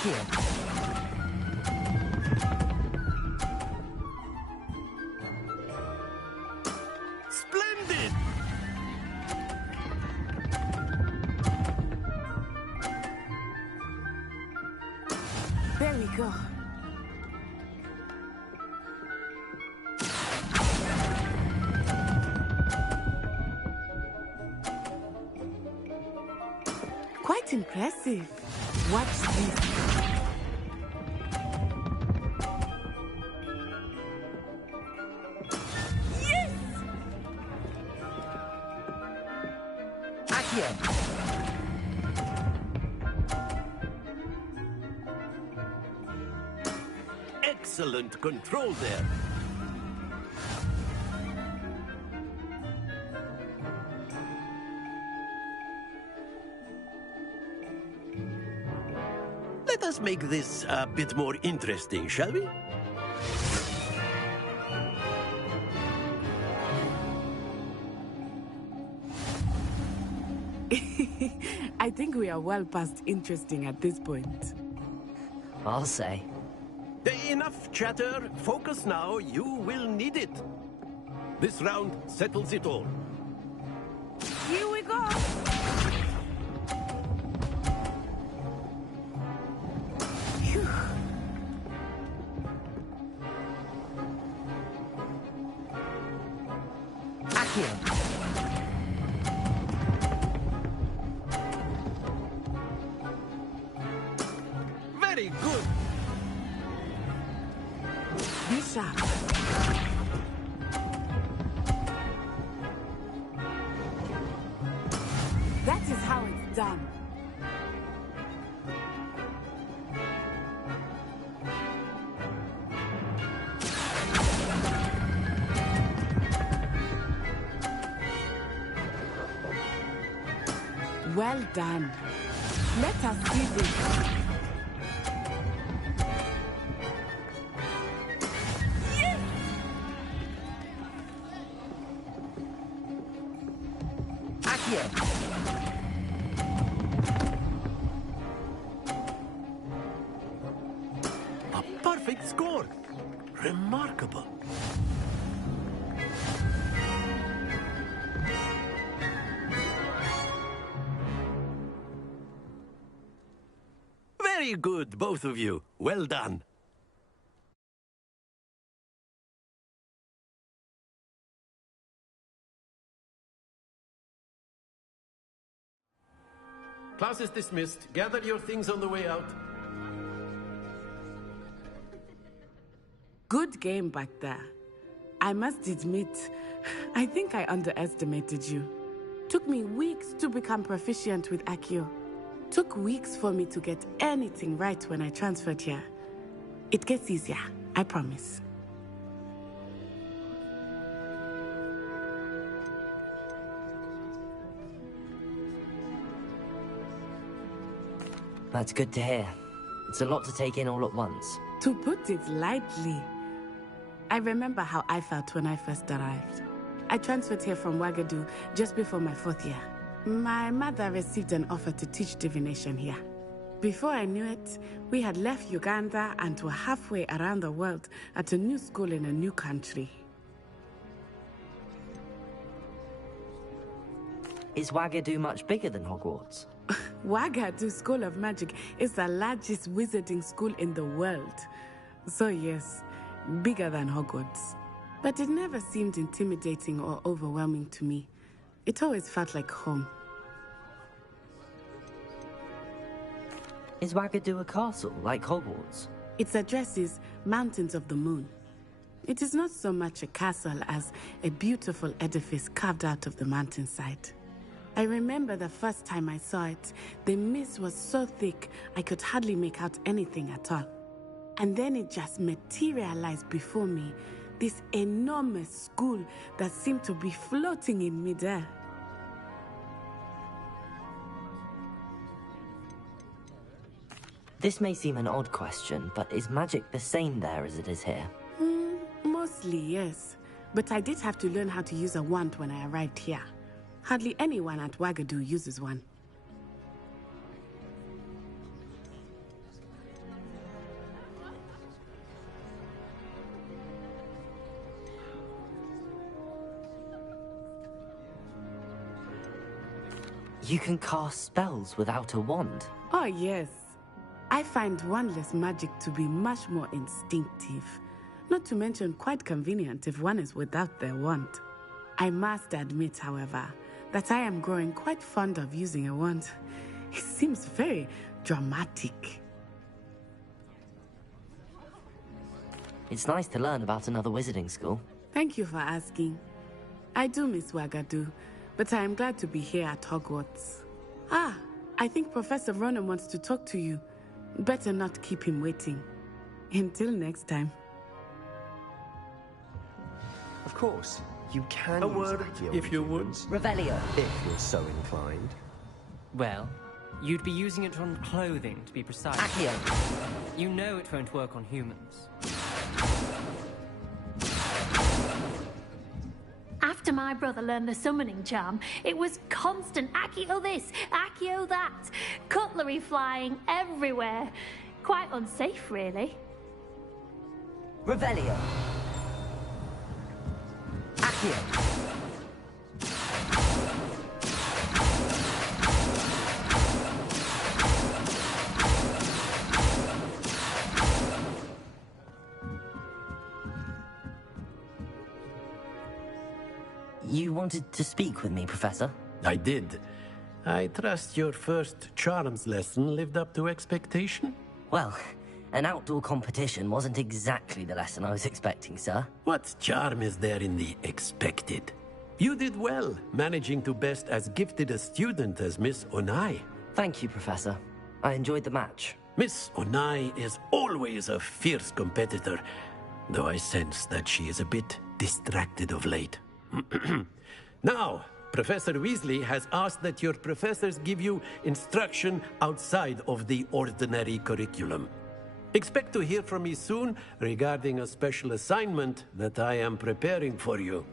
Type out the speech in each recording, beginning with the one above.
Accio. Splendid! There we go. Quite impressive. Watch this. Yes! Accio. Excellent control there. Let us make this a bit more interesting, shall we? I think we are well past interesting at this point. I'll say. Enough chatter. Focus now. You will need it. This round settles it all. Here we go. Phew. Accio. Very good. Be sharp. That is how it's done. Well done. Let us see this. A perfect score. Remarkable. Very good, both of you. Well done. Class is dismissed. Gather your things on the way out. Good game back there. I must admit, I think I underestimated you. Took me weeks to become proficient with Accio. Took weeks for me to get anything right when I transferred here. It gets easier, I promise. That's good to hear. It's a lot to take in all at once. To put it lightly, I remember how I felt when I first arrived. I transferred here from Ouagadougou just before my 4th year. My mother received an offer to teach divination here. Before I knew it, we had left Uganda and were halfway around the world at a new school in a new country. Is Ouagadougou much bigger than Hogwarts? Ouagadougou School of Magic is the largest wizarding school in the world. So yes, bigger than Hogwarts. But it never seemed intimidating or overwhelming to me. It always felt like home. Is Ouagadougou a castle, like Hogwarts? Its address is Mountains of the Moon. It is not so much a castle as a beautiful edifice carved out of the mountainside. I remember the first time I saw it, the mist was so thick I could hardly make out anything at all. And then it just materialized before me, this enormous school that seemed to be floating in midair. This may seem an odd question, but is magic the same there as it is here? Mostly, yes. But I did have to learn how to use a wand when I arrived here. Hardly anyone at Ouagadougou uses one. You can cast spells without a wand. Oh, yes. I find wandless magic to be much more instinctive. Not to mention quite convenient if one is without their wand. I must admit, however, that I am growing quite fond of using a wand. It seems very dramatic. It's nice to learn about another wizarding school. Thank you for asking. I do miss Wagadu, but I am glad to be here at Hogwarts. Ah, I think Professor Ronan wants to talk to you. Better not keep him waiting. Until next time. Of course, you can A use word, Accio if you would. influence, Revelio. if you're so inclined. Well, you'd be using it on clothing, to be precise. Accio. You know it won't work on humans. After my brother learned the summoning charm, it was constant Accio this, Accio that. Cutlery flying everywhere. Quite unsafe, really. Revelio. Accio. You wanted to speak with me, Professor? I did. I trust your first charms lesson lived up to expectation? Well, an outdoor competition wasn't exactly the lesson I was expecting, sir. What charm is there in the expected? You did well, managing to best as gifted a student as Miss Onai. Thank you, Professor. I enjoyed the match. Miss Onai is always a fierce competitor, though I sense that she is a bit distracted of late. Now, Professor Weasley has asked that your professors give you instruction outside of the ordinary curriculum. Expect to hear from me soon regarding a special assignment that I am preparing for you.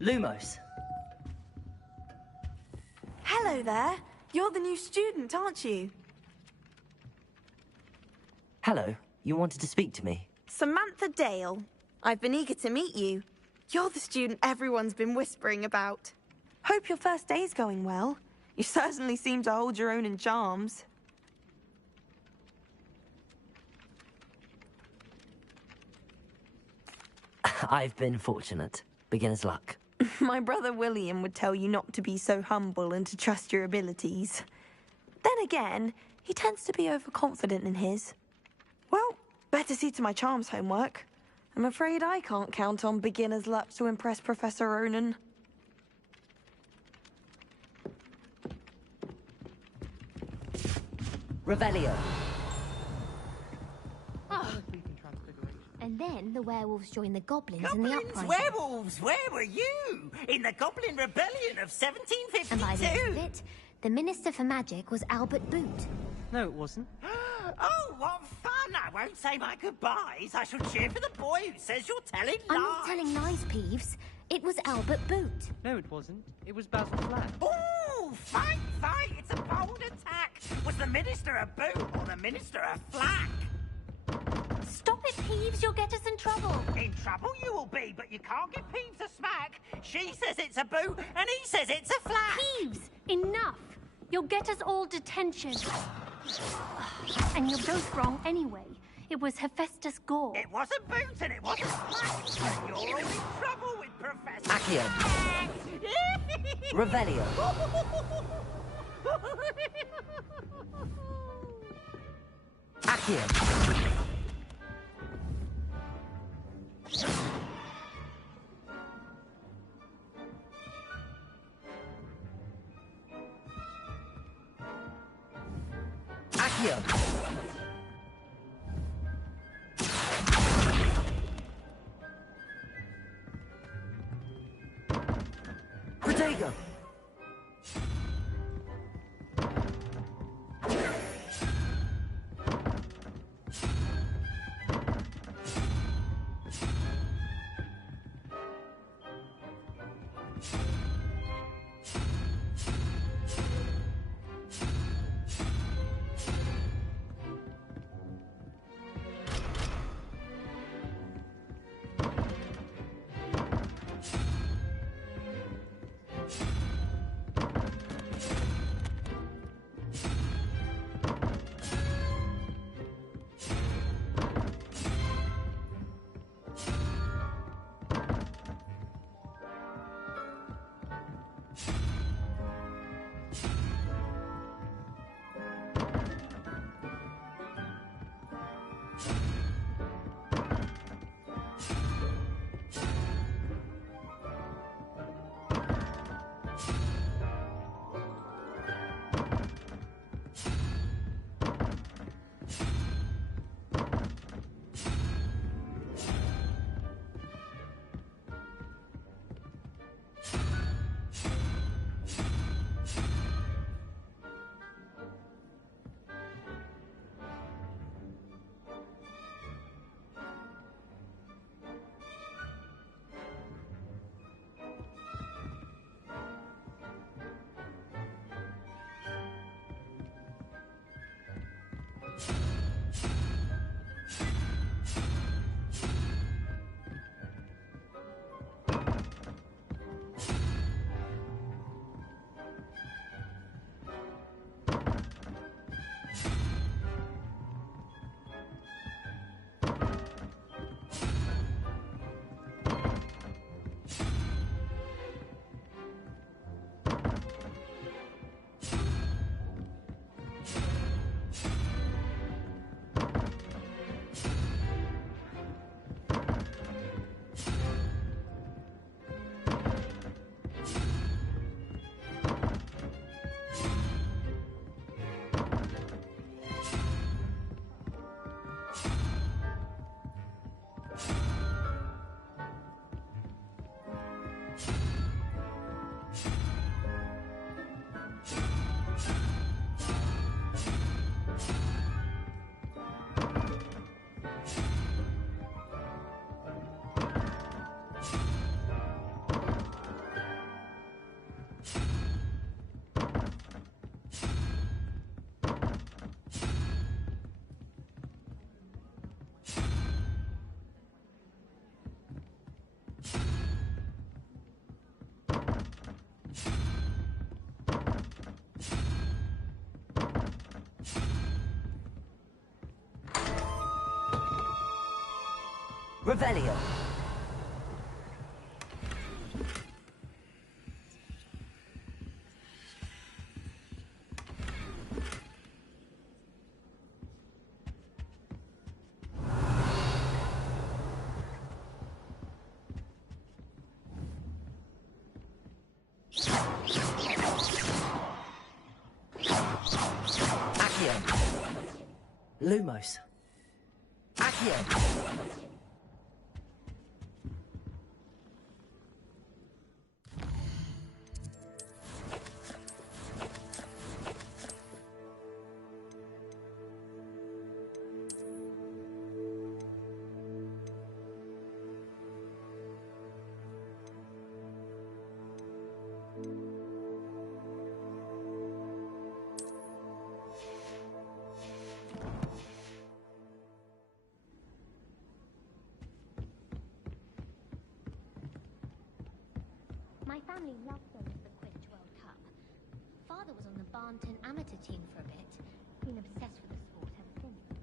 Lumos. Hello there. You're the new student, aren't you? Hello. You wanted to speak to me? Samantha Dale. I've been eager to meet you. You're the student everyone's been whispering about. Hope your first day's going well. You certainly seem to hold your own in charms. I've been fortunate. Beginner's luck. My brother William would tell you not to be so humble and to trust your abilities. Then again, He tends to be overconfident in his. Well, better see to my charms homework. I'm afraid I can't count on beginner's luck to impress Professor Ronan. Revelio. And then the werewolves joined the goblins in the uprising. Werewolves, where were you? In the Goblin Rebellion of 1752? And by the end of it, the Minister for Magic was Albert Boot. No, it wasn't. Oh, what fun! I won't say my goodbyes. I shall cheer for the boy who says you're telling lies. I'm not telling lies, Peeves. It was Albert Boot. No, it wasn't. It was Basil Flack. Ooh, fight, fight! It's a bold attack. Was the Minister a boot or the Minister a flack? Stop it, Peeves. You'll get us in trouble. In trouble you will be, but you can't give Peeves a smack. She says it's a boot, and he says it's a flack. Peeves, enough. You'll get us all detention. And you're both wrong anyway. It was Hephaestus Gore. It wasn't boot and it wasn't flack. You're all in trouble with Professor... Accio. Revelio. Accio. Accio. Protego. Revelio. Lumos. Accio! My family loved going to the Quidditch World Cup. Father was on the Barnton amateur team for a bit. Been obsessed with the sport ever since.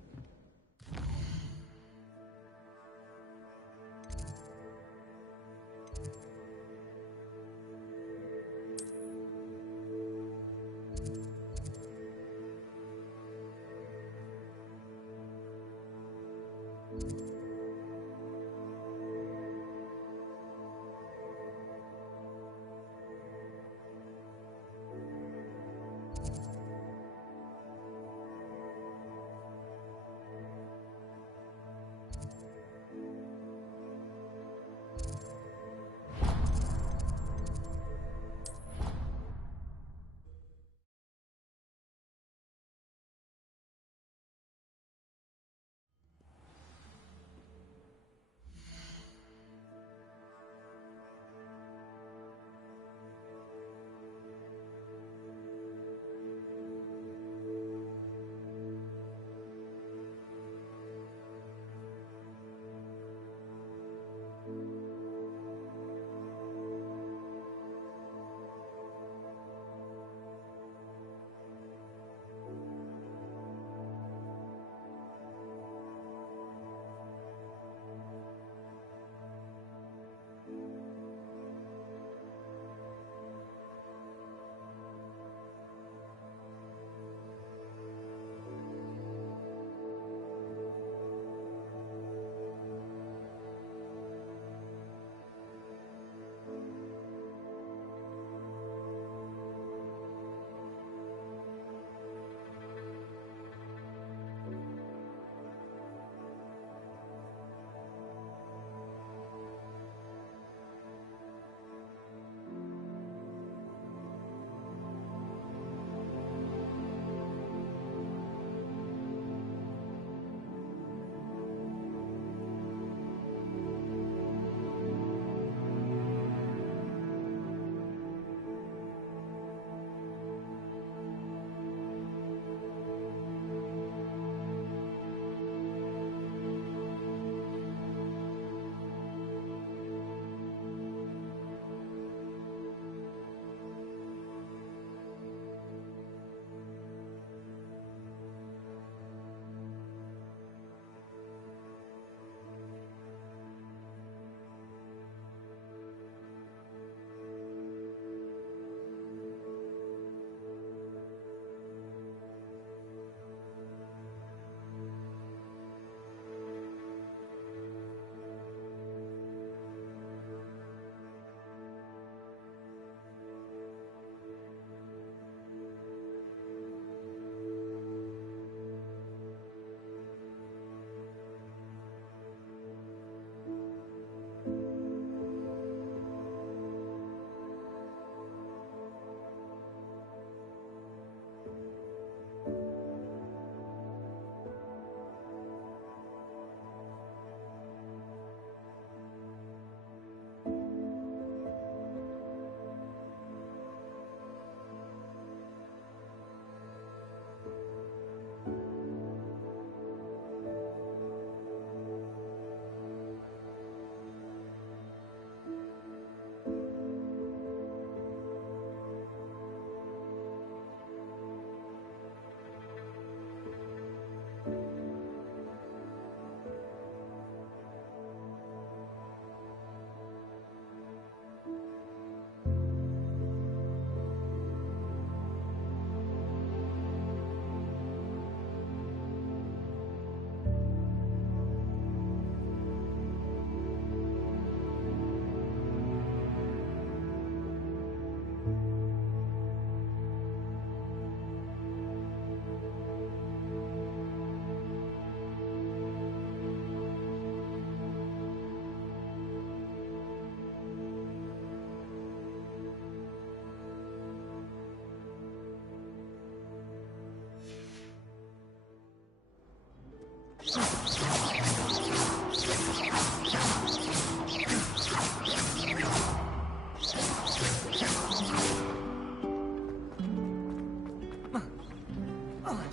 Must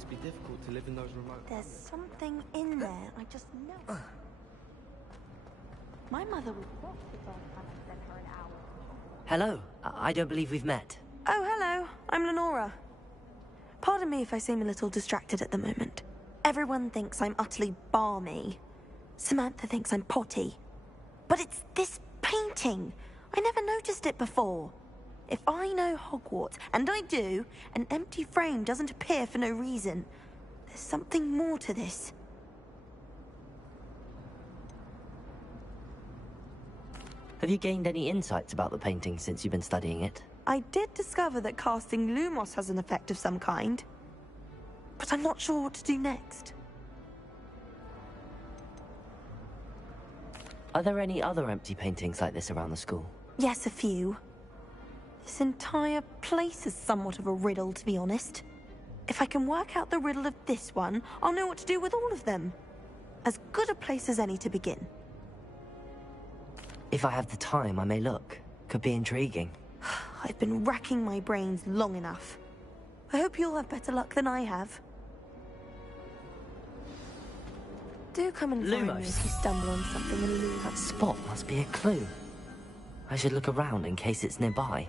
be difficult to live in those remote... There's something in there, I just know. My mother was cross if I sent her an hour. Hello. I don't believe we've met. Oh, hello. I'm Lenora. Pardon me if I seem a little distracted at the moment. Everyone thinks I'm utterly balmy. Samantha thinks I'm potty. But it's this painting. I never noticed it before. If I know Hogwarts, and I do, an empty frame doesn't appear for no reason. There's something more to this. Have you gained any insights about the painting since you've been studying it? I did discover that casting Lumos has an effect of some kind. But I'm not sure what to do next. Are there any other empty paintings like this around the school? Yes, a few. This entire place is somewhat of a riddle, to be honest. If I can work out the riddle of this one, I'll know what to do with all of them. As good a place as any to begin. If I have the time, I may look. Could be intriguing. I've been racking my brains long enough. I hope you'll have better luck than I have. Do come and find me if you stumble on something and lose. That spot must be a clue. I should look around in case it's nearby.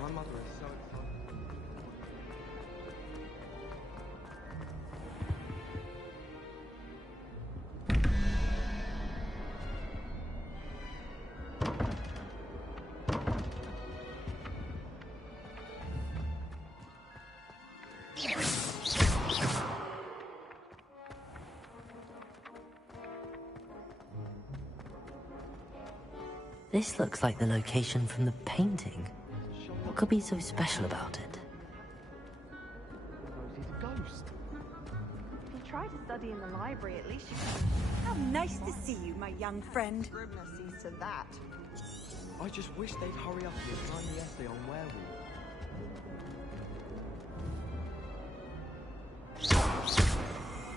My mother is so excited. This looks like the location from the painting. What could be so special about it? Rosie's a ghost. If you try to study in the library, at least you How nice to see you, my young friend. Grimness sees to that. I just wish they'd hurry up and assign the essay on werewolf.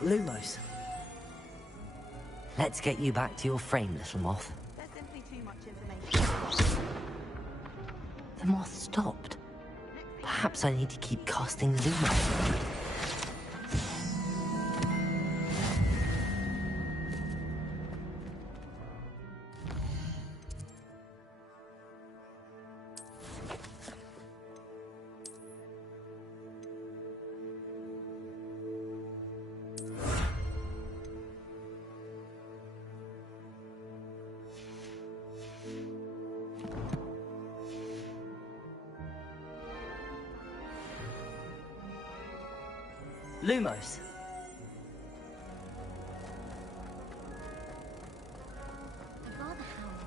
Lumos. Let's get you back to your frame, little moth. There's simply too much information. The moth stopped. Perhaps I need to keep casting Lumos. Lumos. Father Howard.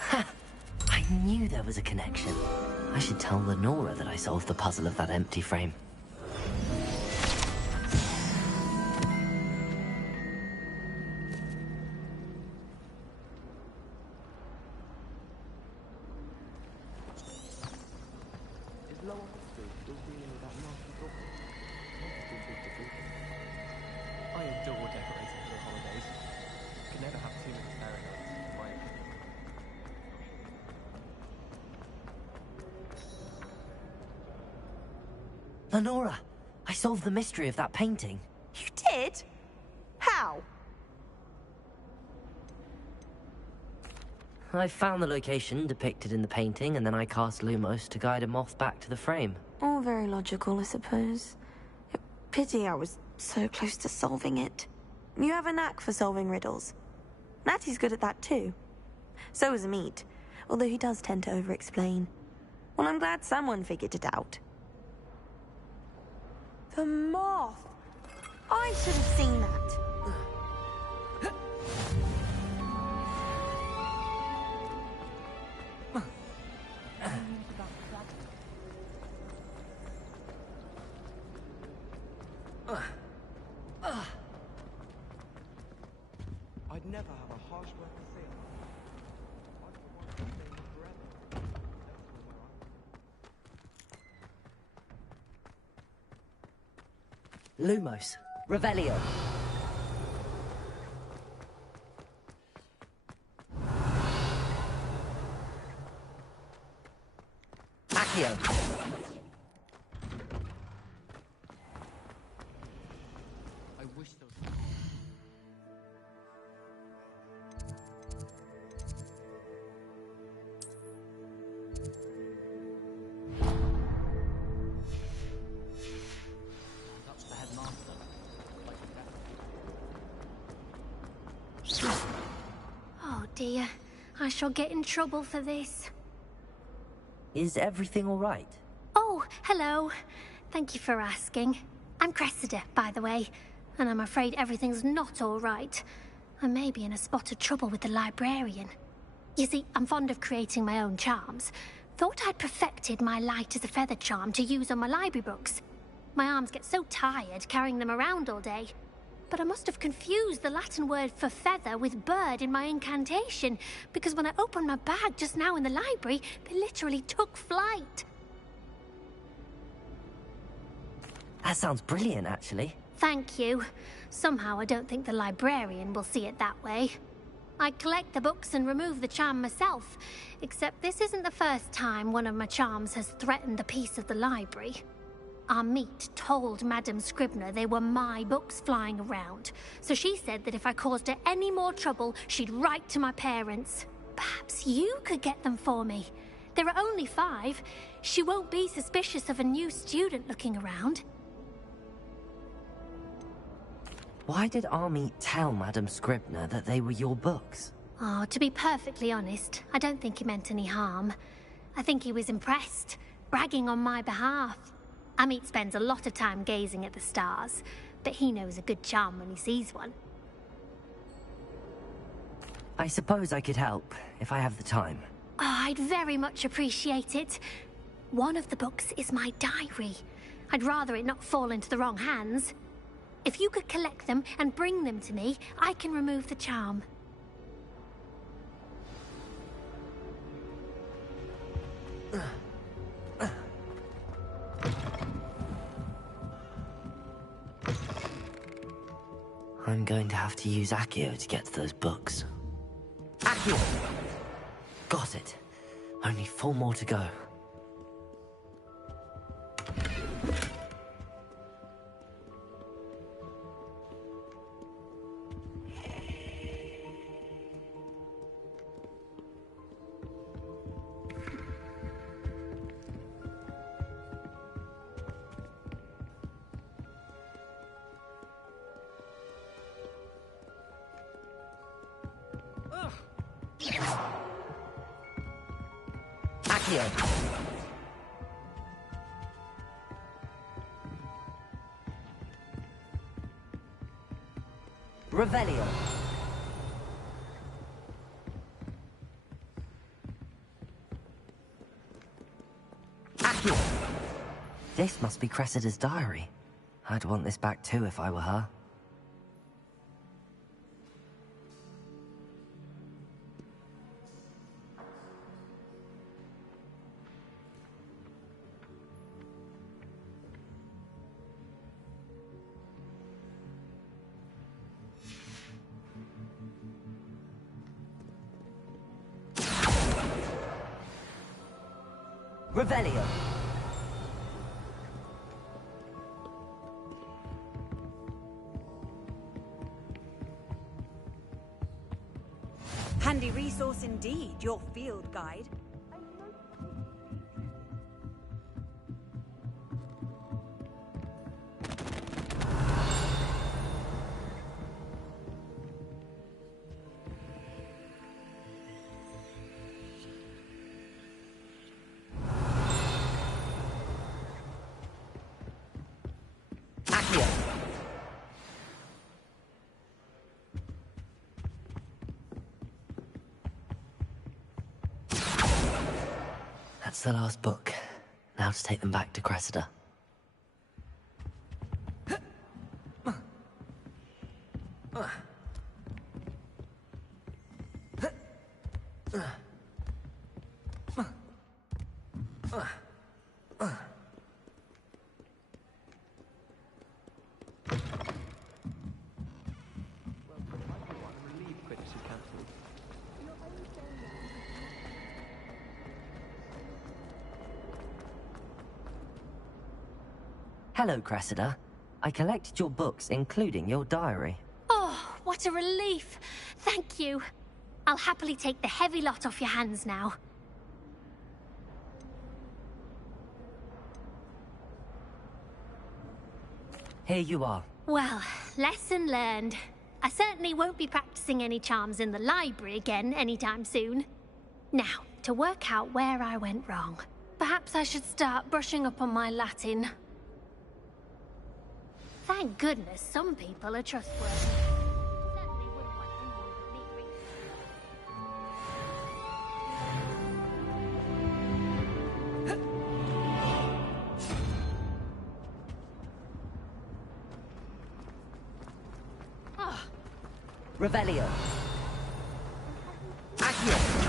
Ha! I knew there was a connection. I should tell Lenora that I solved the puzzle of that empty frame. I adore decorating for the holidays. Could never have too many fairy lights, in my opinion. Lenora, I solved the mystery of that painting. You did? How? I found the location depicted in the painting, and then I cast Lumos to guide a moth back to the frame. All very logical, I suppose. Pity I was so close to solving it. You have a knack for solving riddles. Natty's good at that too. So is Amit, although he does tend to over-explain. Well, I'm glad someone figured it out. The moth! I should have seen that. I'd never have a harsh word to say about it. I'd for one stay here forever. Never swim Lumos, Revelio. Accio. I wish those. That's the headmaster. Oh dear, I shall get in trouble for this. Is everything all right? Oh, hello. Thank you for asking. I'm Cressida, by the way, and I'm afraid everything's not all right. I may be in a spot of trouble with the librarian. You see, I'm fond of creating my own charms. Thought I'd perfected my light as a feather charm to use on my library books. My arms get so tired carrying them around all day. But I must have confused the Latin word for feather with bird in my incantation, because when I opened my bag just now in the library, they literally took flight. That sounds brilliant, actually. Thank you. Somehow I don't think the librarian will see it that way. I collect the books and remove the charm myself, except this isn't the first time one of my charms has threatened the peace of the library. Our meet told Madame Scribner they were my books flying around, so she said that if I caused her any more trouble, she'd write to my parents. Perhaps you could get them for me. There are only 5. She won't be suspicious of a new student looking around. Why did Army tell Madame Scribner that they were your books? Oh, to be perfectly honest, I don't think he meant any harm. I think he was impressed, bragging on my behalf. Amit spends a lot of time gazing at the stars, but he knows a good charm when he sees one. I suppose I could help, if I have the time. Oh, I'd very much appreciate it. One of the books is my diary. I'd rather it not fall into the wrong hands. If you could collect them and bring them to me, I can remove the charm. I'm going to have to use Accio to get to those books. Accio! Got it. Only 4 more to go. Accio! Revelio! Accio! This must be Cressida's diary. I'd want this back too if I were her. Revelio. Handy resource indeed, your field guide. That's the last book. Now to take them back to Cressida. Relieved Quidditch is cancelled. Hello, Cressida. I collected your books, including your diary. Oh, what a relief. Thank you. I'll happily take the heavy lot off your hands now. Here you are. Well, lesson learned. I certainly won't be practicing any charms in the library again anytime soon. Now, to work out where I went wrong. Perhaps I should start brushing up on my Latin. Thank goodness some people are trustworthy. Certainly wouldn't want anyone but me reading. Revelio. Accio.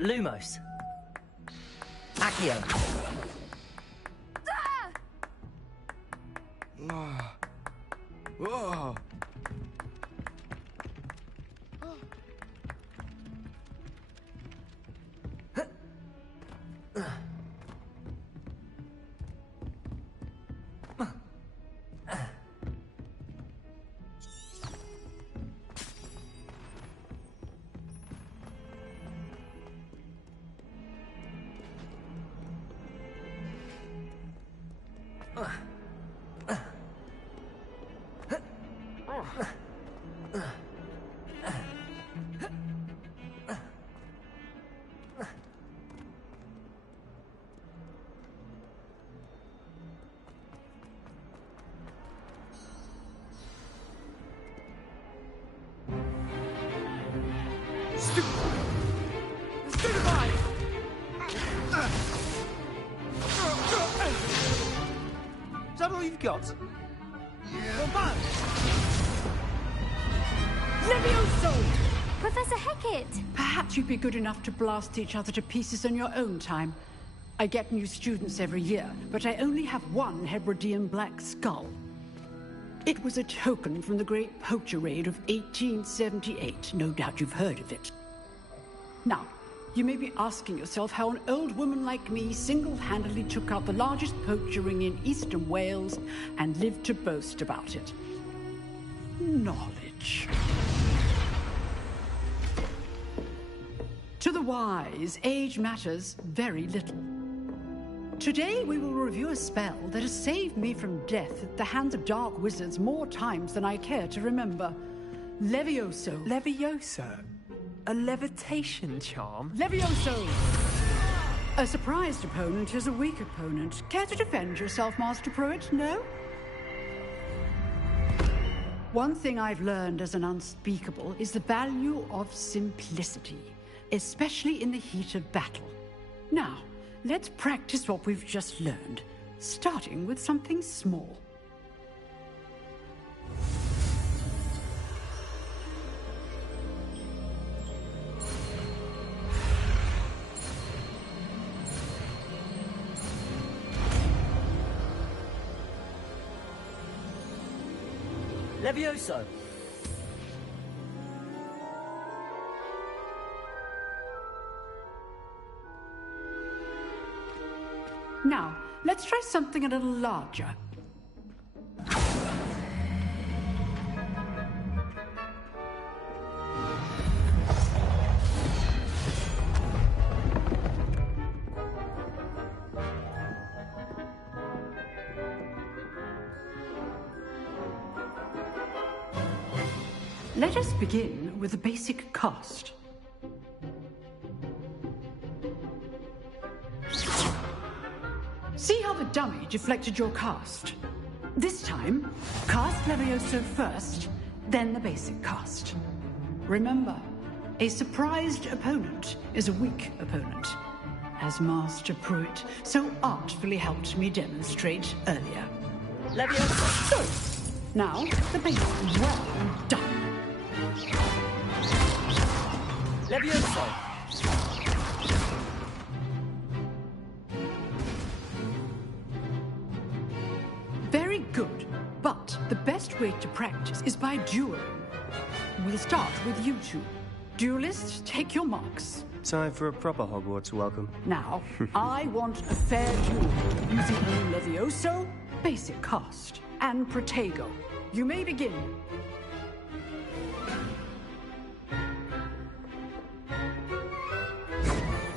Lumos. Accio. Whoa. Is that all you've got? Levioso! Professor Hecat! Perhaps you'd be good enough to blast each other to pieces in your own time. I get new students every year, but I only have one Hebridean black skull. It was a token from the Great Poacher Raid of 1878. No doubt you've heard of it. Now, you may be asking yourself how an old woman like me single-handedly took out the largest poacher ring in eastern Wales and lived to boast about it. Knowledge. To the wise, age matters very little. Today we will review a spell that has saved me from death at the hands of dark wizards more times than I care to remember. Levioso. Levioso? A levitation charm? Levioso! A surprised opponent is a weak opponent. Care to defend yourself, Master Pruitt? No? One thing I've learned as an unspeakable is the value of simplicity, especially in the heat of battle. Now, let's practice what we've just learned, starting with something small. Levioso. Now, let's try something a little larger. Let us begin with the basic cast. See how the dummy deflected your cast? This time, cast Levioso first, then the basic cast. Remember, a surprised opponent is a weak opponent, as Master Pruitt so artfully helped me demonstrate earlier. Levioso! So, now, the basic. Well done. Levioso! Very good, but the best way to practice is by dueling. We'll start with you two. Duelists, take your marks. Time for a proper Hogwarts welcome. Now, I want a fair duel using only Levioso, basic cast, and Protego. You may begin.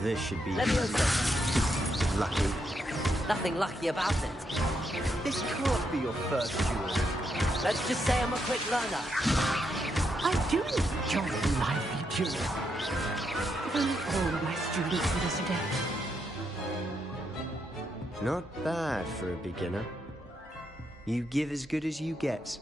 This should be Levioso! lucky. Nothing lucky about it. This can't be your first duel. Let's just say I'm a quick learner. I do enjoy a lively duel. If only all my students would listen to it. Not bad for a beginner. You give as good as you get.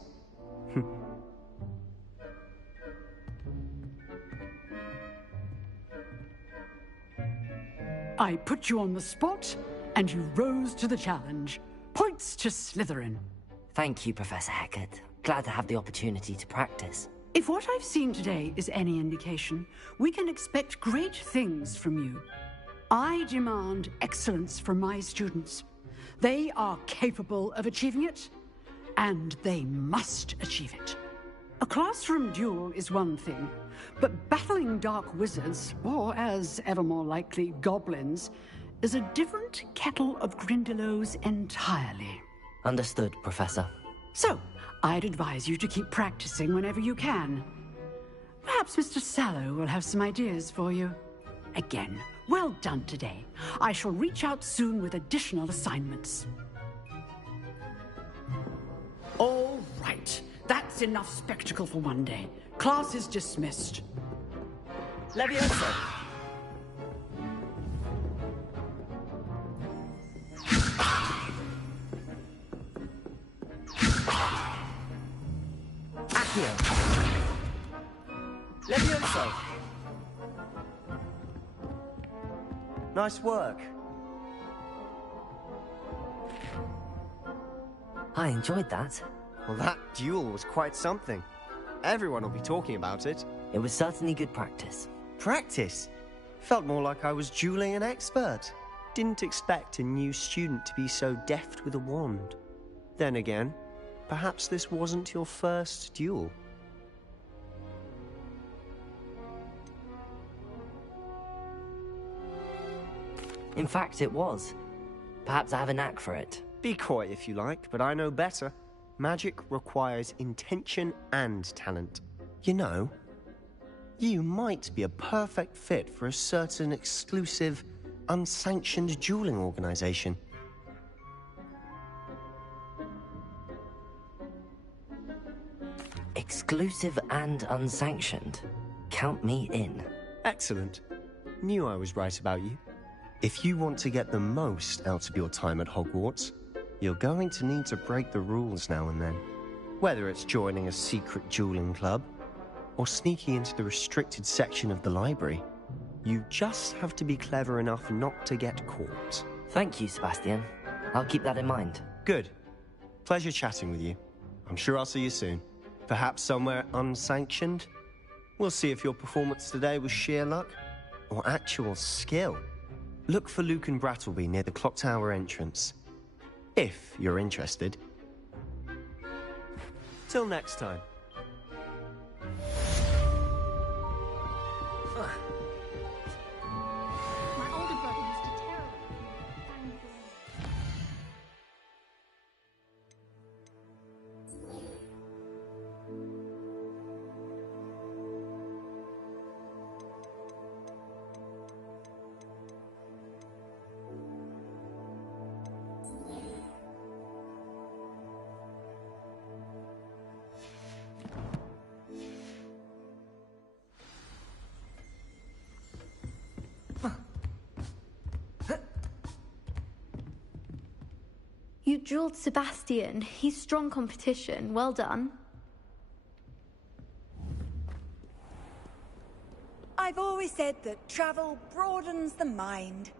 I put you on the spot, and you rose to the challenge. Points to Slytherin. Thank you, Professor Hecat. Glad to have the opportunity to practice. If what I've seen today is any indication, we can expect great things from you. I demand excellence from my students. They are capable of achieving it, and they must achieve it. A classroom duel is one thing, but battling dark wizards, or as ever more likely, goblins, is a different kettle of Grindylows entirely. Understood, Professor. So, I'd advise you to keep practicing whenever you can. Perhaps Mr. Sallow will have some ideas for you. Again, well done today. I shall reach out soon with additional assignments. All right. That's enough spectacle for one day. Class is dismissed. Leviosa! Accio! Leviosa! Nice work. I enjoyed that. Well, that duel was quite something. Everyone will be talking about it. It was certainly good practice. Practice? Felt more like I was dueling an expert. Didn't expect a new student to be so deft with a wand. Then again, perhaps this wasn't your first duel. In fact, it was. Perhaps I have a knack for it. Be coy if you like, but I know better. Magic requires intention and talent. You know, you might be a perfect fit for a certain exclusive, unsanctioned dueling organization. Exclusive and unsanctioned. Count me in. Excellent. Knew I was right about you. If you want to get the most out of your time at Hogwarts, you're going to need to break the rules now and then. Whether it's joining a secret dueling club, or sneaking into the restricted section of the library, you just have to be clever enough not to get caught. Thank you, Sebastian. I'll keep that in mind. Good. Pleasure chatting with you. I'm sure I'll see you soon. Perhaps somewhere unsanctioned? We'll see if your performance today was sheer luck, or actual skill. Look for Luke and Brattleby near the clock tower entrance. If you're interested. Till next time. My older brother used to terrorize me. You drilled Sebastian. He's strong competition. Well done. I've always said that travel broadens the mind.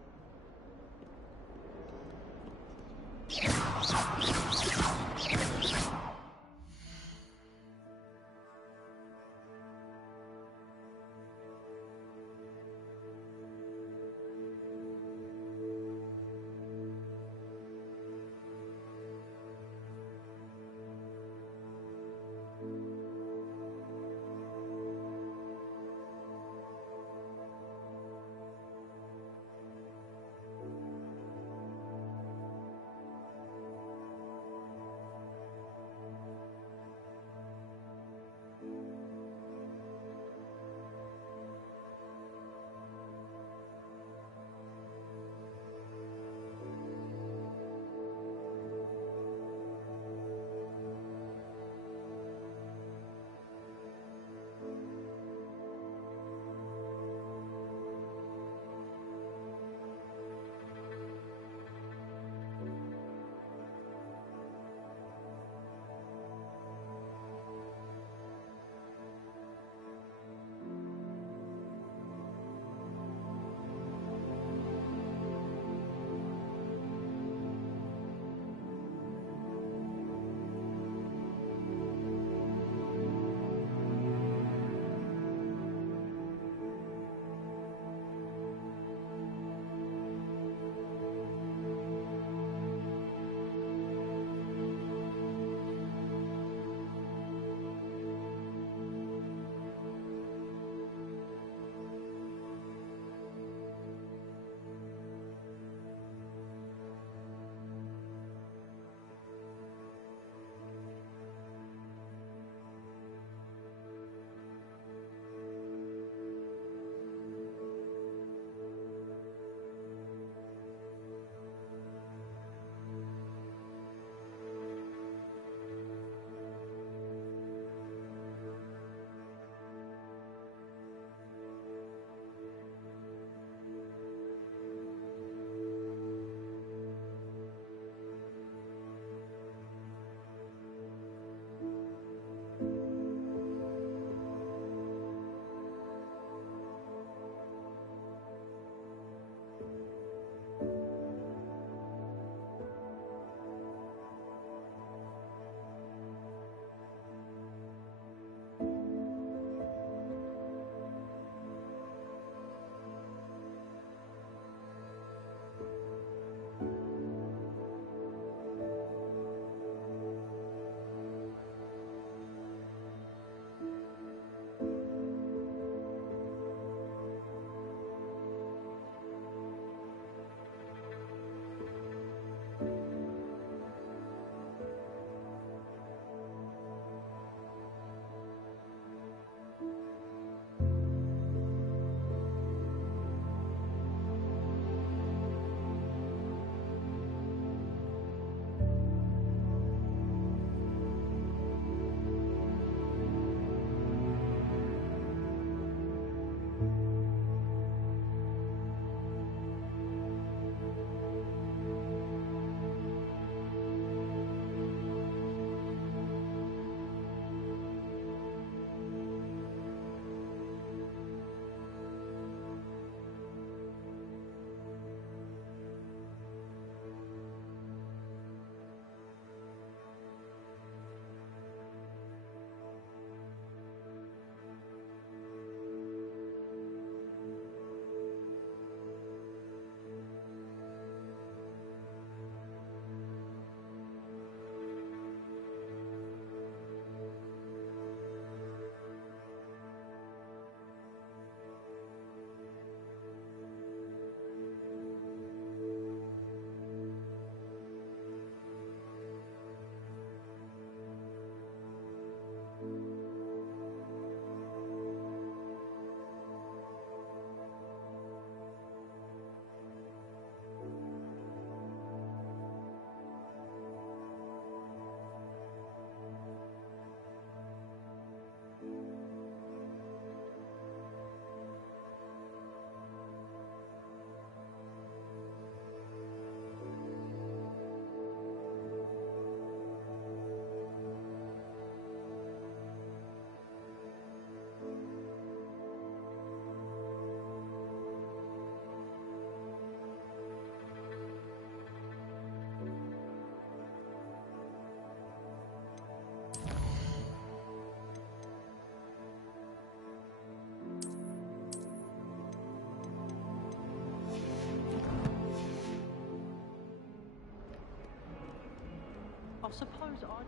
suppose I...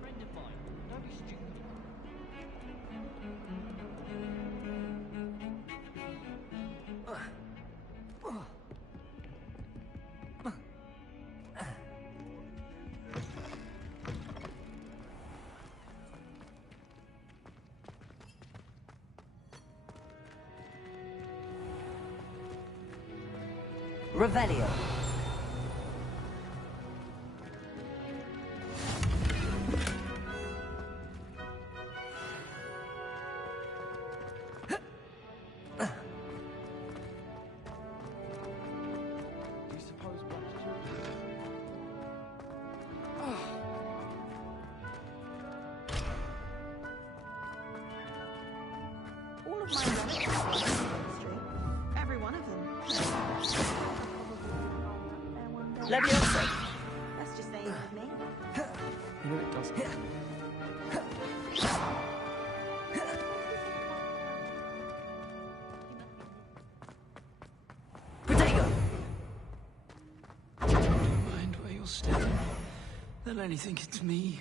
Friend of mine, don't be stupid. Revelio. Do you suppose All of my relatives are history. Every one of them. Leviosa. That's just saying with me. No, it doesn't. Protego. Mind where you're staring. They'll only think it's me.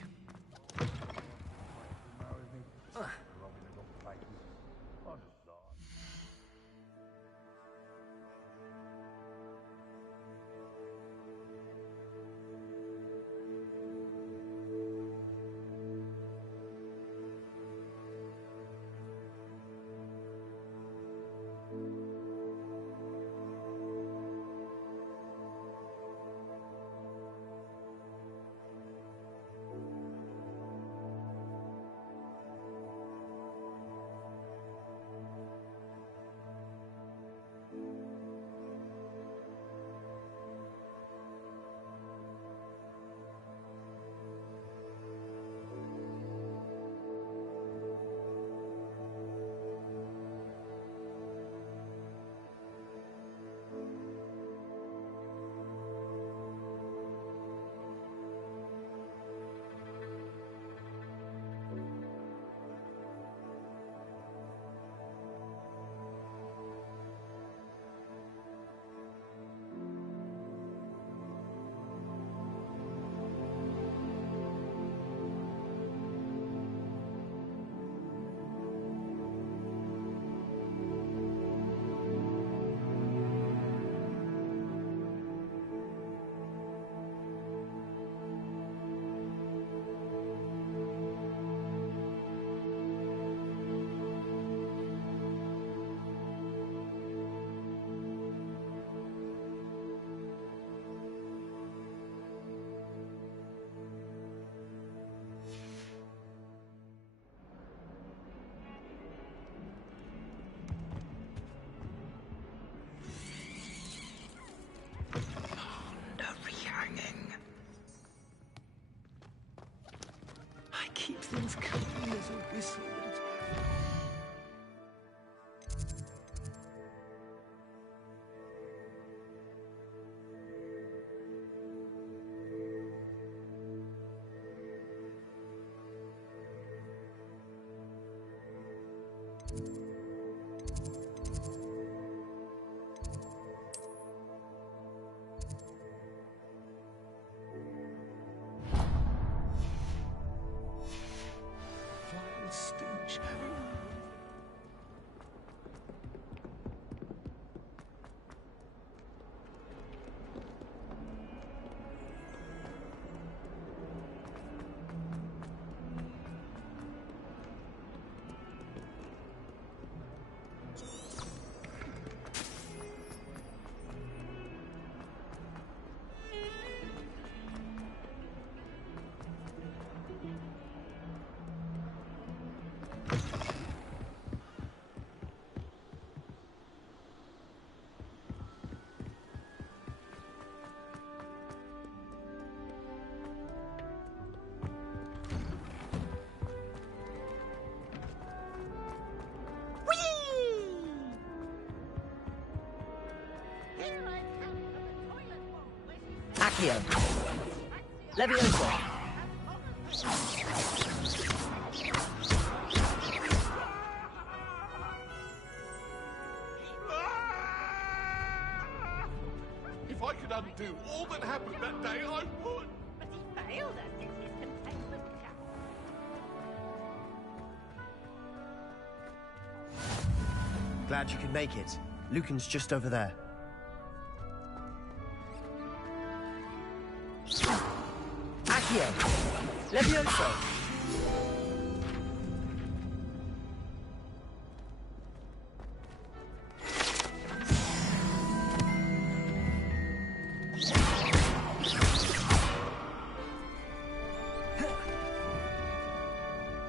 Keep things clean as a whistle. Stench. Accio. Leviosa. that day I would. But he failed us in his containment camp. Glad you could make it. Lucan's just over there. Accio! Levioso!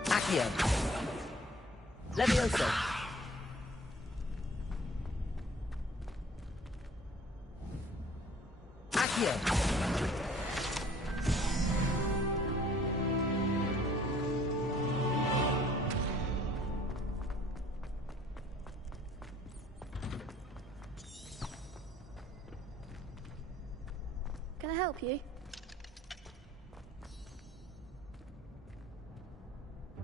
Accio! Levioso! Accio! Can I help you?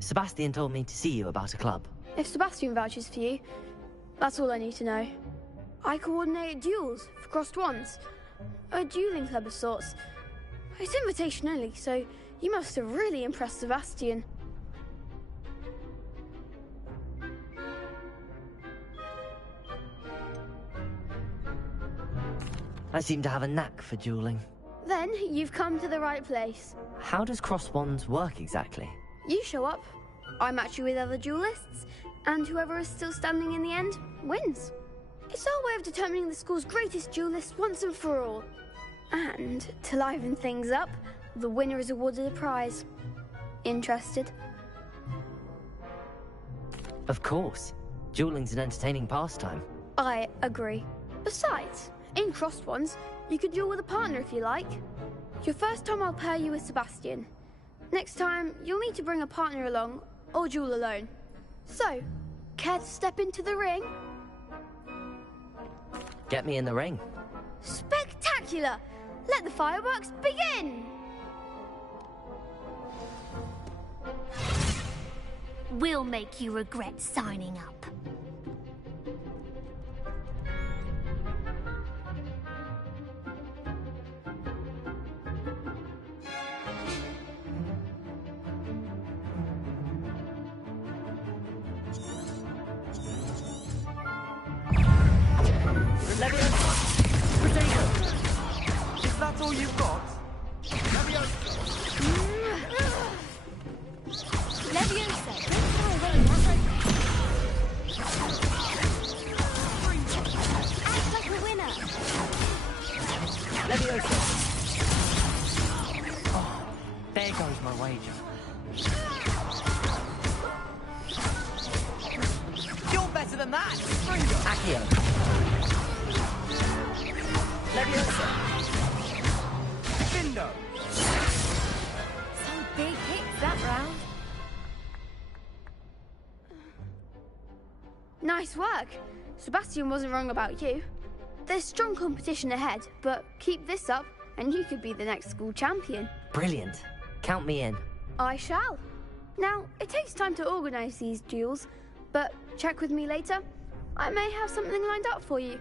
Sebastian told me to see you about a club. If Sebastian vouches for you, that's all I need to know. I coordinate duels for crossed wands. A dueling club of sorts. It's invitation only, so you must have really impressed Sebastian. I seem to have a knack for dueling. Then you've come to the right place. How does cross wands work exactly? You show up, I match you with other duelists, and whoever is still standing in the end wins. It's our way of determining the school's greatest duelist once and for all. And to liven things up, the winner is awarded a prize. Interested? Of course. Dueling's an entertaining pastime. I agree. Besides, in crossed ones, you could duel with a partner if you like. Your first time I'll pair you with Sebastian. Next time, you'll need to bring a partner along, or duel alone. So, care to step into the ring? Get me in the ring. Spectacular! Let the fireworks begin! We'll make you regret signing up. Is that all you've got? Leviosa, act like a winner. Leviosa! Oh, there goes my wager. You're better than that! Accio! Leviosa! Bindo! Some big hits that round. Nice work. Sebastian wasn't wrong about you. There's strong competition ahead, but keep this up and you could be the next school champion. Brilliant. Count me in. I shall. Now, it takes time to organise these duels, but check with me later. I may have something lined up for you.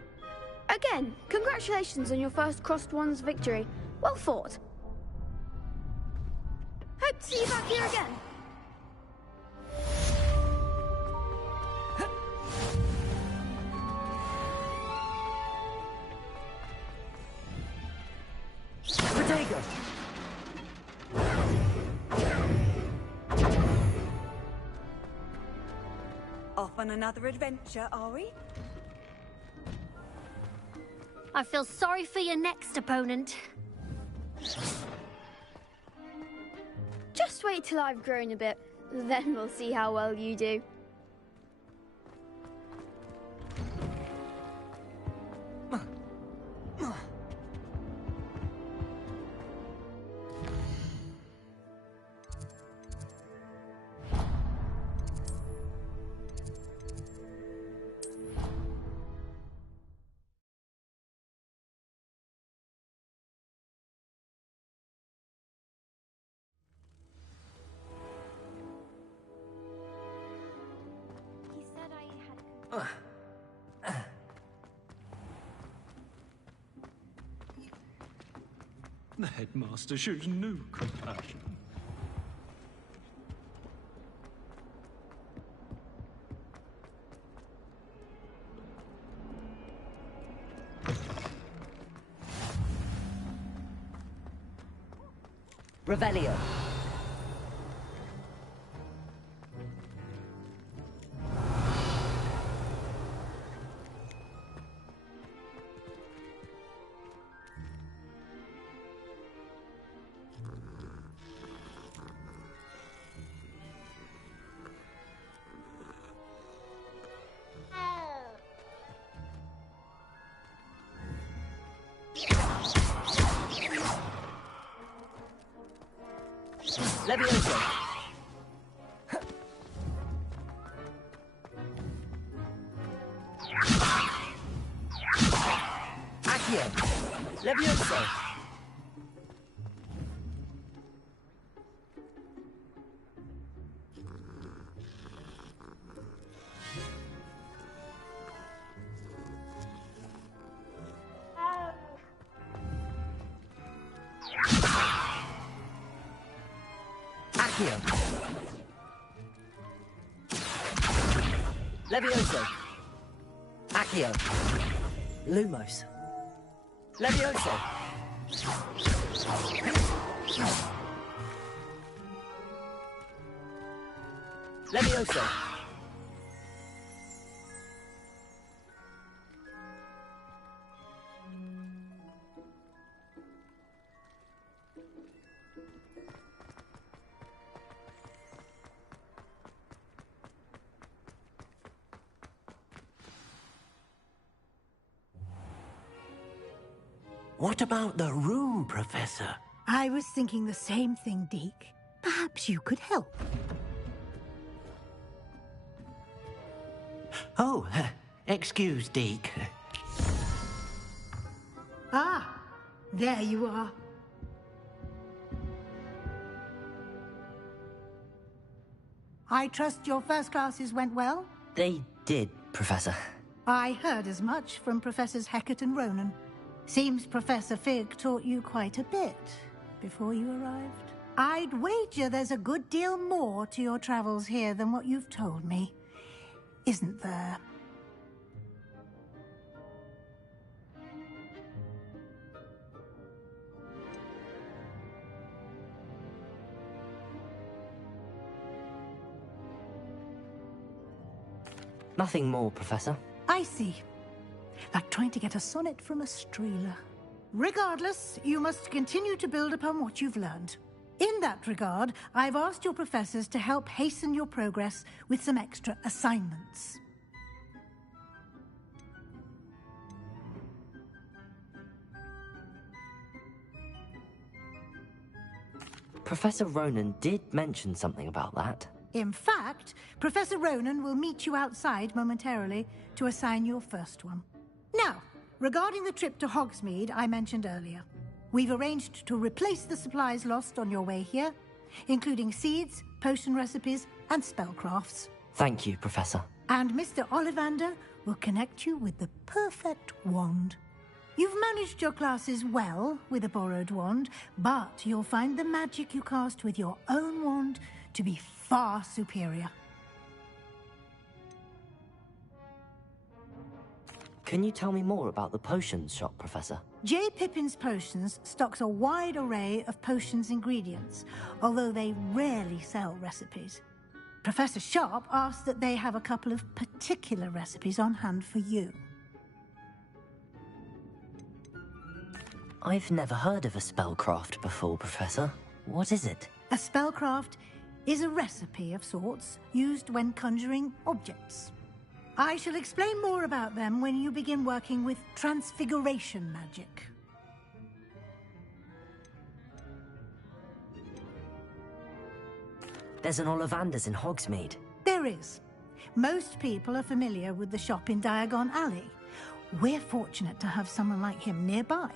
Again, congratulations on your first crossed wands victory. Well fought. Hope to see you back here again. Protego! Off on another adventure, are we? I feel sorry for your next opponent. Just wait till I've grown a bit, then we'll see how well you do. The headmaster shows no compassion. Revelio. Levioso. Accio. Levioso. Accio. Levioso. Accio. Lumos. Levioso. Levioso. What about the room, Professor? I was thinking the same thing, Deke. Perhaps you could help. Oh, excuse, Deke. Ah, there you are. I trust your first classes went well? They did, Professor. I heard as much from Professors Hecat and Ronan. Seems Professor Fig taught you quite a bit before you arrived. I'd wager there's a good deal more to your travels here than what you've told me, isn't there? Nothing more, Professor. I see. Like trying to get a sonnet from a streeler. Regardless, you must continue to build upon what you've learned. In that regard, I've asked your professors to help hasten your progress with some extra assignments. Professor Ronan did mention something about that. In fact, Professor Ronan will meet you outside momentarily to assign your first one. Now, regarding the trip to Hogsmeade I mentioned earlier, we've arranged to replace the supplies lost on your way here, including seeds, potion recipes, and spellcrafts. Thank you, Professor. And Mr. Ollivander will connect you with the perfect wand. You've managed your classes well with a borrowed wand, but you'll find the magic you cast with your own wand to be far superior. Can you tell me more about the potions shop, Professor? J. Pippin's Potions stocks a wide array of potions ingredients, although they rarely sell recipes. Professor Sharp asked that they have a couple of particular recipes on hand for you. I've never heard of a spellcraft before, Professor. What is it? A spellcraft is a recipe of sorts used when conjuring objects. I shall explain more about them when you begin working with transfiguration magic. There's an Ollivander's in Hogsmeade. There is. Most people are familiar with the shop in Diagon Alley. We're fortunate to have someone like him nearby.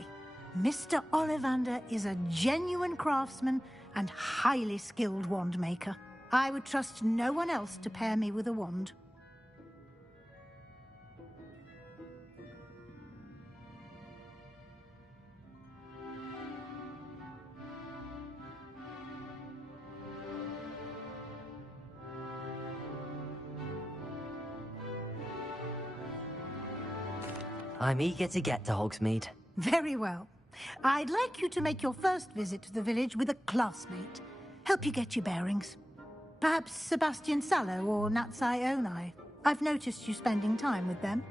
Mr. Ollivander is a genuine craftsman and highly skilled wand maker. I would trust no one else to pair me with a wand. I'm eager to get to Hogsmeade. Very well. I'd like you to make your first visit to the village with a classmate. Help you get your bearings. Perhaps Sebastian Sallow or Natsai Onai. I've noticed you spending time with them.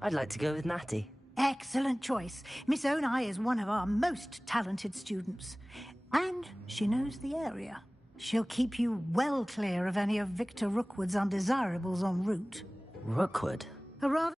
I'd like to go with Natty. Excellent choice. Miss Onai is one of our most talented students. And she knows the area. She'll keep you well clear of any of Victor Rookwood's undesirables en route. Rookwood? A rather